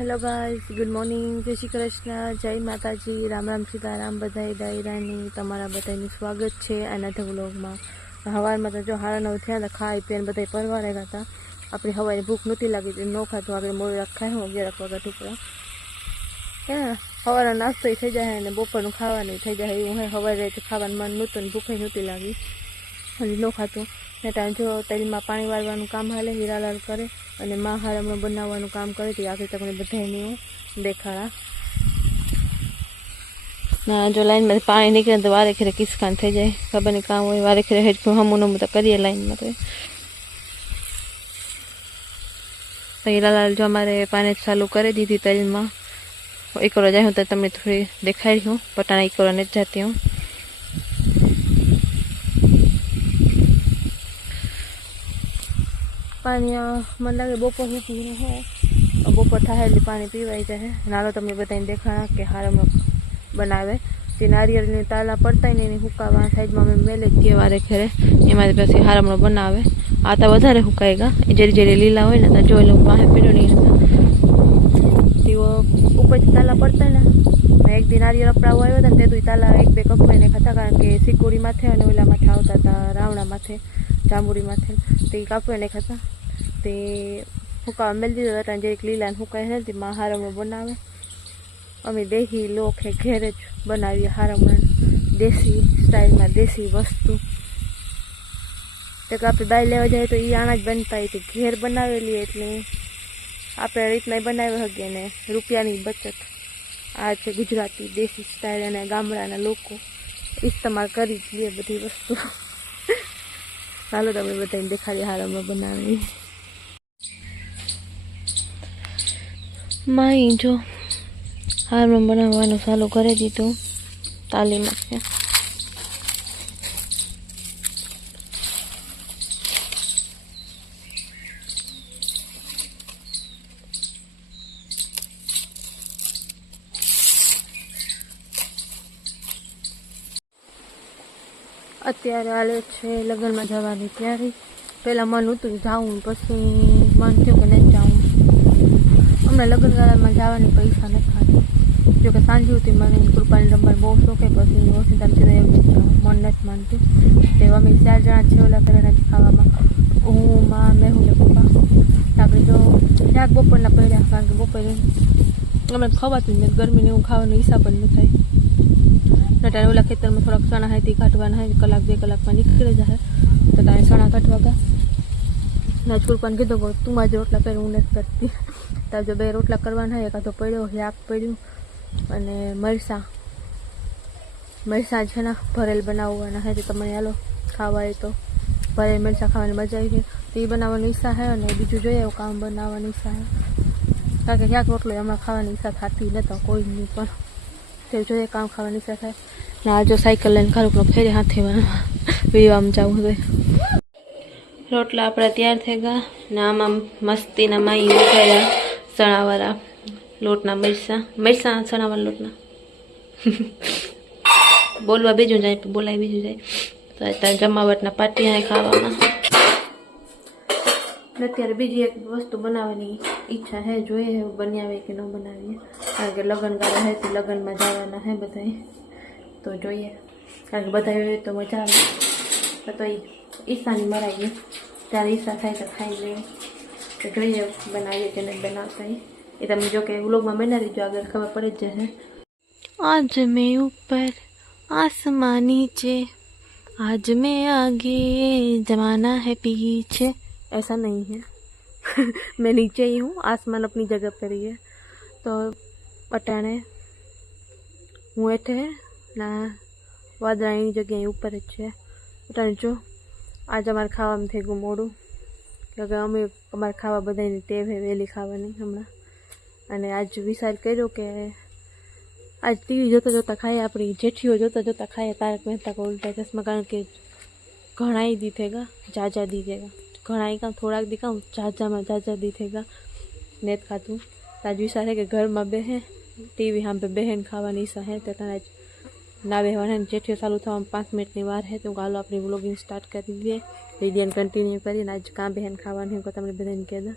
Hello guys, good morning, जय श्री कृष्ण, जय माताजी, राम राम सीताराम, बधाई दायरानी तमारा बधाईનું સ્વાગત છે આ નવા વ્લોગમાં। સવારમાં તો જો 9:30 થયા હતા, ખાઈ પીને બધા પરવારે ગયા હતા। આપણી સવારે ભૂખ નહોતી લાગી તો ન ખાતું, આગળ મોડું ખાય હું 11 વાગ્યા ટુકડા હે સવારનો નાસ્તો થઈ જાય અને બપોરનું ખાવાનું થઈ જાય એવું હે। સવારે ખાવાનું મન નહોતું ને ભૂખ નહોતી લાગી અને ન ખાતું ને ત્યાં જો તેલમાં પાણી વાળવાનું કામ હાલે, હીરાલાલ કરે અને માં હારમણું બનાવવાનું કામ કરે તો આગળ તમને બધાને હું દેખાડા ના। જો લાઈનમાં પાણી નીકળે તો વારે ખેરે કિસકાન થઈ જાય, ખબર નહીં કામ હોય, વારે ખેરે હેઠું હમું નમું તો કરીએ લાઈનમાં। તો હીરાલાલ જો અમારે પાણી ચાલુ કરી દીધી તેલમાં એક જાય હું તો તમને થોડી દેખાડી હું, પટાણા એક નથી જતી હું। पानी मन लगे बपोर पी है, बपोर था એટલે पानी पीवाई जाए। नालो तमने बताई देखाड़ा के हारमणो बनावे ते नारियल ताला पड़ता ही नहीं, हुकावा साइड में मेले के वारे खेरे एमां पाछे हारमणो बनावे। आ तो वधारे हुकाएगा, जेरी जेरी लीला होय ने तो जोई लो पाहे पीड़ो नहीं ते वो ऊपर ताला पड़ता है ना। एक दिन नारियल अपड़ावा आव्यो तो ते ताला एक पे कपवाने खाता, कारण के सिकोड़ी माथे अने ओला माथे आवता था, रावणा माथे जांबुड़ी माथे ते कापवाने खाता ते हुकावा मेल दीधो था। जे एक लीला हुकाय है ते मां हारमणो बनावे। अमे देही लोक है घेरे ज बनावीए हारमण, देसी स्टाइल में देसी वस्तु। तो आप बाय लेवा जाए तो ये आना ज बनता है, घेर बनावेली एटले आपणे रीतना बनावी सकीए ने रूपियानी बचत। आ छे गुजराती देसी स्टाइल अने गामडाना लोको इस्तेमाल करी ज ले बधी वस्तु। चालो तमने बधाने देखाड़ी हारमणो बनावी। माई जो हारमणो बनाववानुं चालू करी दीधुं, तालीम आपे। અત્યારે હાલે છે લગ્નમાં જવાની તૈયારી। પહેલાં મન હતું જાઉં, પછી મન થયું કે નહીં જાઉં। હમણાં લગ્નગાળામાં જવાની પૈસા નથી ખાતી, જોકે સાંજે હતી મને કૃપાની રમવાનું બહુ શોખ, પછી વોશિંગટનથી એમ મન નથી માનતું। તે અમે 4 જણા છે ઓલા કરે નથી ખાવામાં, હું માં મેહુલ ને પપ્પા। આપણે જો શાક બપોરના પડ્યા, કારણ કે બપોરે અમે ખવાતું જ નથી, ગરમીને એવું ખાવાનો હિસાબ જ ન થાય। नटाने ओला खेतर में थोड़ा चना है ती काटवाना है, कलाक 2 कलाक में निकल जाए तो ताने चना काटवा गया। नाजकुरपान कीधो को तू आज रोटला कर, हूँ नहीं करती। तब जो 2 रोटला करवाना है, एक तो पड़ो शाक पड़ू अने मरसा है ना भरेल बनाववाना है। तो तमने हालो खावा है तो भरेल मरसा खावानी मजा आई है, तो ये बनाववानी ईच्छा है। और बीजू जो काम बनाववानी ईच्छा है, कारण के शाक रोटलो हमारे खावानी ईच्छा थती नहीं, तो कोई नहीं पण ते जो काम खावानी ईच्छा थाय। ना जो साइकल लईने खारुकनो फेरे हाथे वीवाम जाऊँ तो रोटला अपना तैयार थे गया ने आम मस्ती ना माई उगाया चणावाळा लोटना मरसा चणावाळा लोटना बोलवा बीजू जाए, बोलाय बीजू जाए। तो अत्यारे जमावटना पाटिया खावामां। अत्यारे बीजी एक वस्तु बनाववानी ईच्छा है, जोईए है बनावे कि न बनावीए, कारण के लगन गाळा है तो लगन में जवाना है बधाए, तो जोईए, कारण के बधाए तो मजा आवे। तो ईच्छानी मराई त्यारे ईच्छा थाय तो खाई ले, तो जोईए बनावीए कि नहीं बनावता। ए तमने जो के व्लॉग में बना दीजो, आगे खबर पड़ी ज जशे। आज मैं ऊपर आसमान नीचे, आज मैं आगे जमाना है पीछे, ऐसा नहीं है। मैं नीचे ही हूँ, आसमान अपनी जगह पर ही है। तो अटाणे हूँ हेठे ना वादळानी जगह ऊपर ज छे। अटाणे जो आज अमारे खावा में थई गयुं मोडुं, क्योंकि अमे अमारे खावा बधाने टेव है वहेली खावानी हमणां। अने आज विचार कर्यो के आज टीवी जोता जोता खाए, आपणी जेठीओ जोता जोता खाए तारक मेहता का उल्टा चश्मा, कारण के घणाई दी थेगा जाजा दी थेगा, घणाई का थोड़ा दी का जाजा में जाजा दी थेगा नेत खातू। आज विचार है कि घर में बेहे टीवी हम पे बहन खावानी ईच्छा है, तो आज ना बेहवाना जेठियो चालू थवा 5 मिनटनी वार है। तो हालो अपनी व्लॉगिंग स्टार्ट कर दीजिए, वीडियो कंटिन्यू करीने आज क्या बहन खावानी है तमने बधाने कह दो।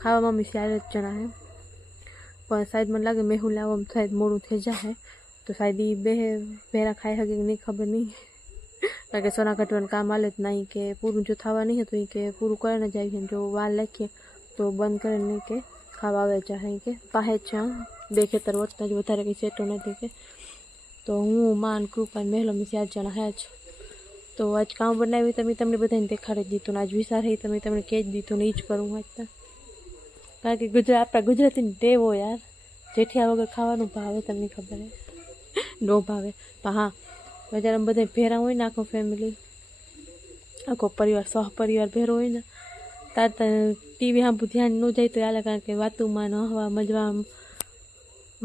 खावा मम्मी 4 जना है, પણ શાયદ મને લાગે મેહુલ આવવામાં શાયદ મોડું થઈ જાય તો શાયદ એ બે ભેરા ખાઈ શકે કે નહીં ખબર નહીં. કારણ કે સોના કાઢવાનું કામ હાલે જ નહીં કે પૂરું જો થવા નહીં હતું કે પૂરું કરીને જાય જો વાર લખીએ તો બંધ કરે નહીં કે ખાવા આવે જાય કે પાસે જ છે. બે ખેતર વધતા જ વધારે કંઈ સેટો નથી કે તો હું માન કૃપા મહેલો મેં 4 જણા હે જ. તો આજ કામ બનાવી તમને બધાને દેખાડી દીધું ને આજ વિચાર થઈ તમને કહી જ દીધું ને એ જ કરું આજ તો. કારણ કે આપણા ગુજરાતીની ટેવ હોય યાર, જેઠિયા વગર ખાવાનું ભાવે તમને ખબર હે નો ભાવે. પણ હા બજારમાં બધા ભેરા હોય ને આખો ફેમિલી આખો પરિવાર સહપરિવાર ભેરો હોય ને તાર ટીવી સાંભું ધ્યાન ન જાય તો ચાલે. કારણ કે વાતુમાં નહવા મજવા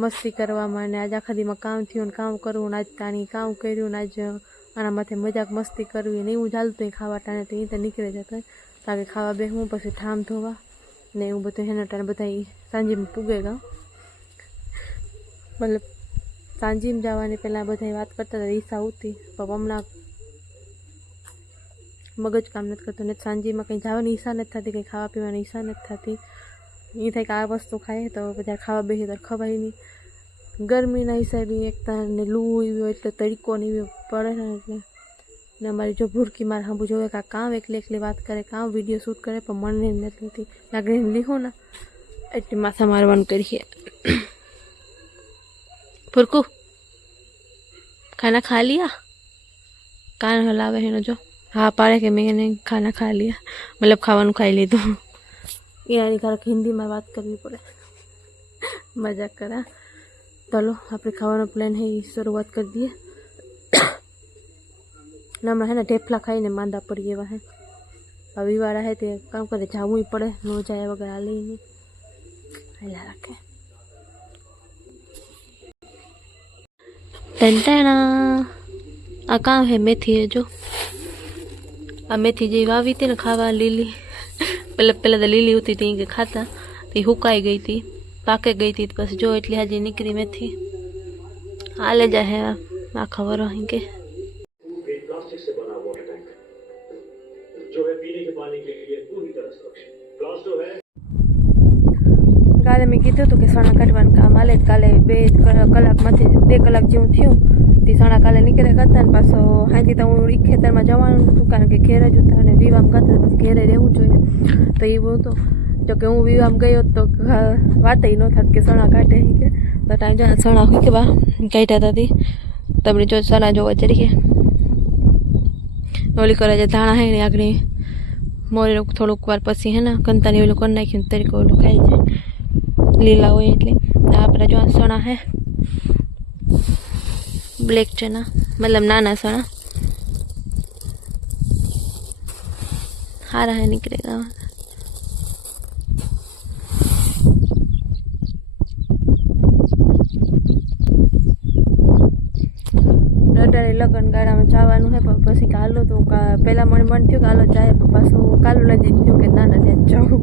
મસ્તી કરવામાં ને આજ આખા દીમાં કામ થયું ને કામ કરવું ને આજ તાણી કામ કર્યું ને આજ આના માથે મજાક મસ્તી કરવી ને એવું ચાલતું ખાવા ટાણે તો એ તો નીકળી જતા. કારણ કે ખાવા બેસવું પછી ઠામ ધોવા ને એવું બધું હેના ટાણે બધા સાંજીમાં પૂગે ગયો. મતલબ સાંજીમાં જવાની પહેલાં બધા વાત કરતા હતા ઈચ્છા આવતી પણ હમણાં મગજ કામ નથી કરતું ને સાંજીમાં કંઈ જવાની ઈચ્છા નથી થતી, કંઈ ખાવા પીવાની ઈચ્છા નથી થતી. એ થાય કે આ વસ્તુ ખાઈએ તો બધા ખાવા બેસી તો ખવાય નહીં. ગરમીના હિસાબે એકતા ને લૂ એવી હોય એટલે તડકો ને એવી પડે ને એટલે ને અમારી જો ભૂરકી મારે સાંભળું જોવે કે આ કામ એકલી વાત કરે કામ વિડીયો શૂટ કરે પણ મને નથી લેતી લાગણી લીહું ને એટલી માથા મારવાનું કરીએ. ભૂરકુ ખાના ખા लिया? કાન હલાવે એનો જો હા પાડે કે મેં એને ખાના ખા लिया મતલબ ખાવાનું ખાઈ લીધું. એની કારક હિન્દીમાં વાત કરવી પડે મજાક કરા. चलो આપણે ખાવાનો પ્લાન है શરૂઆત કરી દઈએ. હમણાં હે ને ઢેફલા ખાઈને માંદા પડી એવા હે. રવિવાર હે તે કામ કરે જવું પડે ન જાય વગર હાલે નહીં હાલા રાખે. આ કામ હે મેથી है जो આ મેથી જે વાવી હતી ને ખાવા લીલી પહેલાં તો લીલી હોતી હતી કે ખાતા તે હુકાઈ ગઈ હતી પાકે गई थी बस जो इतनी हजी निकली में थी हाले जा है आ खबर के प्लास्टिक से बना वाटर टैंक जो है पीने के पानी के लिए पूरी तरह सुरक्षित प्लास्टो है. કાલે મેં કીધું હતું કે સણા કાઢવાનું કામ હાલે કાલે 2 કલાકમાંથી 2 કલાક જેવું થયું તે સણા કાલે નીકળે કરતા ને પાછો હાંજી તો હું ખેતરમાં જવાનું હતું કારણ કે ઘેર જ હતા અને વિવામ કરતા પછી ઘેરે રહેવું જોઈએ તો એવું હતું. જો કે હું વિવામ ગયો તો વાત ન થાત કે સણા કાઢે કે તો ટાઈમ જાય સણા હોય કે બા કાઢ્યા હતી તમને જો સણા જોવા ચડીએ ઓલી કરે છે ધાણા હે ને આગળ મોરે થોડુંક વાર પછી હે ને કંતાની ઓલું કરી નાખ્યું તરીકે ઓલું ખાઈ જાય લીલા હોય એટલે આપણે જો સણા હે બ્લેક ચના મતલબ નાના સણા સારા હે નીકળેગા. લગ્ન ગાળામાં જવાનું હે પણ પછી કાલો તો પહેલાં મને મન થયું કે હાલો જાય પાછું કાલું નજીક થયું કે ના ત્યાં જાઉં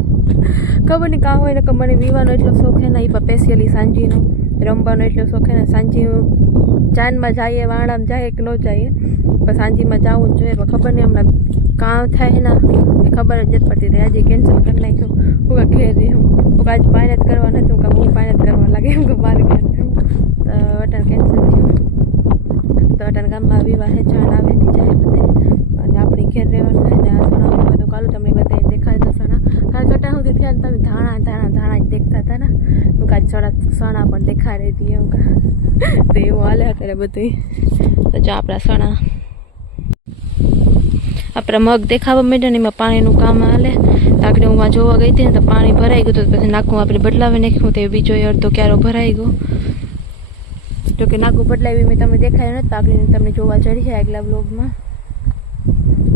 ખબર નહીં કામ હોય ને કે મને વિવાનો એટલો શોખ હે ને એ પણ સ્પેશિયલી સાંજીનો રમવાનો એટલો શોખ હે ને સાંજી ચાંદમાં જઈએ વાણામાં જાય કે ન જઈએ પણ સાંજીમાં જવું જ જોઈએ પણ ખબર નહીં હમણાં કામ થાય ને એ ખબર જ નથી પડતી આજે કેન્સલ કરી નાખ્યું હું કાં ઘેર રહ્યું હું આજ પાયને જ કરવા નથી હું કાં હું પાયને જ કરવા લાગે એમ કે મારે ઘેર તો અટાણ કેન્સલ થયું. તો અટાણ ગામમાં વિવાહે જાણ આવેથી જાય બધે અને આપણી ઘેર રહેવાનું થાય ને આ સણા બધું કાલું તમને બધાએ દેખાડતા સણા કારણ કે અટાણ સુધી થયા તમે ધાણા જ દેખતા હતા ને હું કાંઈ સણા પણ દેખાડી દઈએ હું કા તો એવું હાલે અત્યારે બધું. તો જો આપણા સણા આપણા મગ દેખાવા માંડ્યા ને એમાં પાણીનું કામ હાલે. આગળ હું જોવા ગઈ હતી ને તો પાણી ભરાઈ ગયું તો પછી નાખું આપણે બદલાવી નાખ્યું તો બીજો અડધો ક્યારો ભરાઈ ગયો. જોકે નાગું બદલાવી મેં તમે દેખાય નથી આગળ તમને જોવા ચડી છે આગલા બ્લોગમાં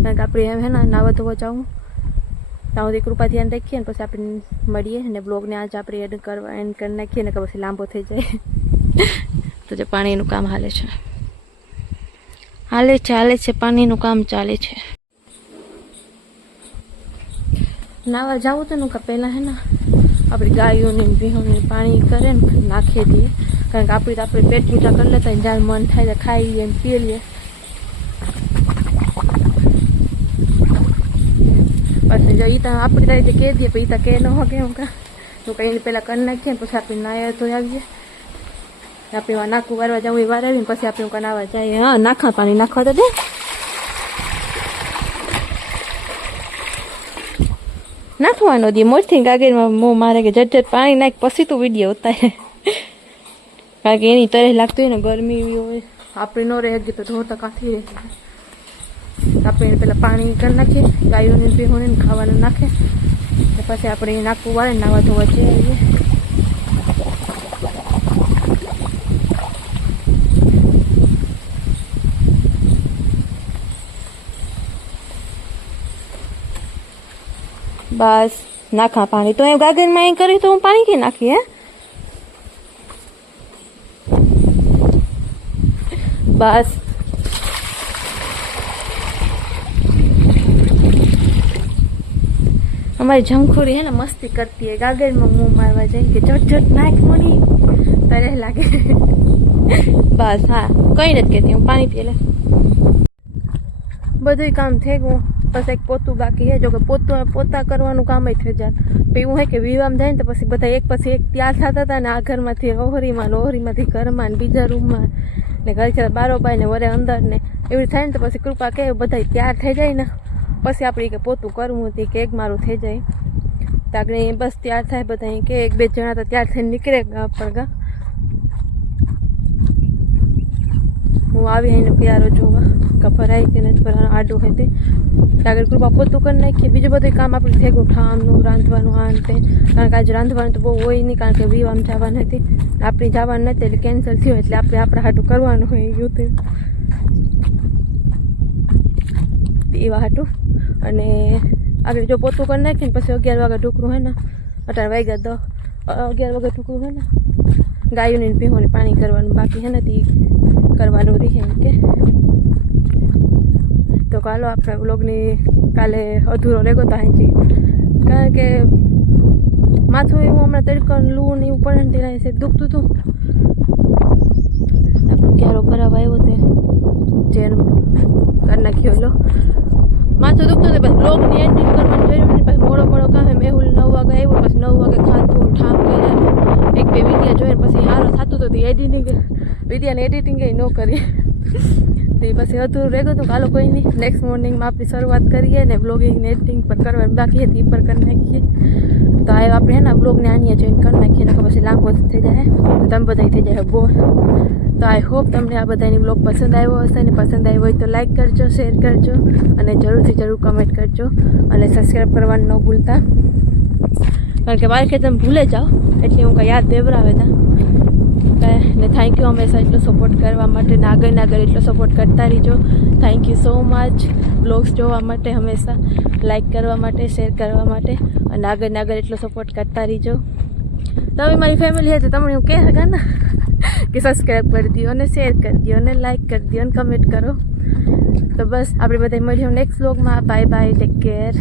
કારણ કે આપણે એમ હે ને નાવા ધોવા જાઉં ત્યાં સુધી કૃપા ધ્યાન રાખીએ ને પછી આપણે મળીએ અને બ્લોગને આજ આપણે એડ કરી નાખીએ ને કે પછી લાંબો થઈ જાય. તો જે પાણીનું કામ હાલે છે પાણીનું કામ ચાલે છે. નાવા જાવું તો ને પહેલાં હે ને આપણી ગાયોને ભેહોને પાણી કરે ને નાખી દઈએ કારણ કે આપણે પેટ પૂજા કરી લેતા હોય જ્યારે મન થાય તો ખાઈ લઈએ પી લઈએ. પછી જો એ તો આપણી રીતે કહી દઈએ પણ એ તો કે ન હોય કે હું તો કંઈ પહેલાં કરી નાખીએ ને પછી આપણે નાયા ધોઈ આવીએ. આપણે એમાં નાખું વારવા જવું એ વાર આવીને પછી આપણે કનાવા જઈએ. હા, નાખા પાણી નાખવા તો દે. નાખવાનો દે મોરથી ગાગરમાં મોં મારે કે જટ પાણી નાખ પછી તું વિડીયો ઉતારે. કારણ કે એની તરહ લાગતું હોય ને, ગરમી એવી હોય, આપણે ન રહે તો ધોતા કાંથી રહે. આપણે પેલા પાણી કરી નાખીએ, ગાયોને પીહોને ખાવાનું નાખે, પછી આપણે નાખવું વાળે નાવા ધોવા જઈએ. બસ નાખા પાણી તો એમ ગાગરમાં અહીં કરી તો હું પાણી કે નાખી. હે બસ અમારી જમખોરી હે ને મસ્તી કરતી હે, ગાગરમાં મું મારવા જાય કે ચટ નાખ મણી તરે લાગે. બસ હા, કઈ નથી કહેતી હું, પાણી પીએ. બધું કામ થઈ ગયું, બસ એક પોતું બાકી હે. જો કે પોતા કરવાનું કામ થઈ જાય. પછી એવું હે કે વિવામ જાય ને તો પછી બધા એક પછી એક તૈયાર થતા હતા ને, આ ઘરમાંથી ઓહરીમાંથી ઘરમાં ને બીજા રૂમમાં ને ઘર બારોબાઈ ને વરે અંદર ને એવી થાય ને તો પછી કૃપા કે બધા તૈયાર થઈ જાય ને પછી આપણે કે પોતું કરવું હતી કે એક મારું થઈ જાય. તો આપણે બસ તૈયાર થાય બધા કે એક બે જણા તો તૈયાર થઈને નીકળે પડગા. હું આવી આવીને ક્યારો જોવા કે ભરાય કે નથી ભરવાનું આડું હોય તે આગળ કૃપા પોતું કરી નાખીએ. બીજું બધું કામ આપણે થઈ ગયું, ઠામનું રાંધવાનું આ તે. કારણ કે આજે રાંધવાનું તો બહુ હોય નહીં, કારણ કે વિવામ જવાની હતી, આપણી જવાનું નથી એટલે કેન્સલ થયું, એટલે આપણે આપણા હાટું કરવાનું હોય ગયું હતું એવા હાટું. અને આગળ જો પોતું કરી નાખીને પછી 11 વાગે ઢોકરું હોય ને, 18 વાગ્યા 11 વાગે ઢોકરું હોય ને, ગાયોને પીહોને પાણી કરવાનું બાકી છે ને તે કરવાનું રહે એમ કે. તો ચાલો આપણે વ્લોગની કાલે અધૂરો લેગો તો અહીંથી, કારણ કે માથું એવું હમણાં તડકા લૂન એવું પડે ને તેના વિશે દુખતું હતું. આપણે ક્યારો ભરાવા આવ્યો તે જેન કરી નાખ્યો લો માથું દુખતું હતું. પછી બ્લોગની એન્ડિંગ કરવાની જરૂર નહીં, પછી મોડો કામે મેહુલ 9 વાગે આવ્યો, પછી 9 વાગે ખાધું ઠામ કર્યા, એક બે વિડીયા જોઈને પછી સારું થતું હતું વિડીયાને એડિટિંગ ન કરી તે પછી અધૂરું રહી ગયું. કાલો કોઈ નહીં, નેક્સ્ટ મોર્નિંગમાં આપણી શરૂઆત કરીએ ને બ્લોગિંગ એડિટિંગ પર કરવાની બાકી હતી એ પર કરી નાખીએ. તો આ આપણે હે ને બ્લોગને આણીએ જોઈને કરી નાખીએ ને પછી લાંબો થઈ જાય તો તમે બધા થઈ જાય બોર. તો આઈ હોપ તમને આ બધાની બ્લોગ પસંદ આવ્યો હશે, ને પસંદ આવ્યો હોય તો લાઈક કરજો, શેર કરજો અને જરૂર કમેન્ટ કરજો અને સબસ્ક્રાઈબ કરવાનું ન ભૂલતા, કારણ કે મારે કે તમે ભૂલે જાઓ એટલે હું કાંઈ યાદ દેવરાવે તા. ને થેન્ક યુ હંમેશા એટલો સપોર્ટ કરવા માટે, ને આગળ એટલો સપોર્ટ કરતા રહીજો. Thank you so much blogs જોવા માટે, હંમેશા લાઈક કરવા માટે, શેર કરવા માટે અને આગળ એટલો સપોર્ટ કરતા રહીજો. તમે મારી ફેમિલી છે તો તમને હું કહે શકા ને કે સબસ્ક્રાઈબ કરી દો અને શેર કરી દો અને લાઈક કરી દો અને કમેન્ટ કરો. તો બસ આપણે બધા મળીએ નેક્સ્ટ વ્લોગમાં. Bye bye, take care.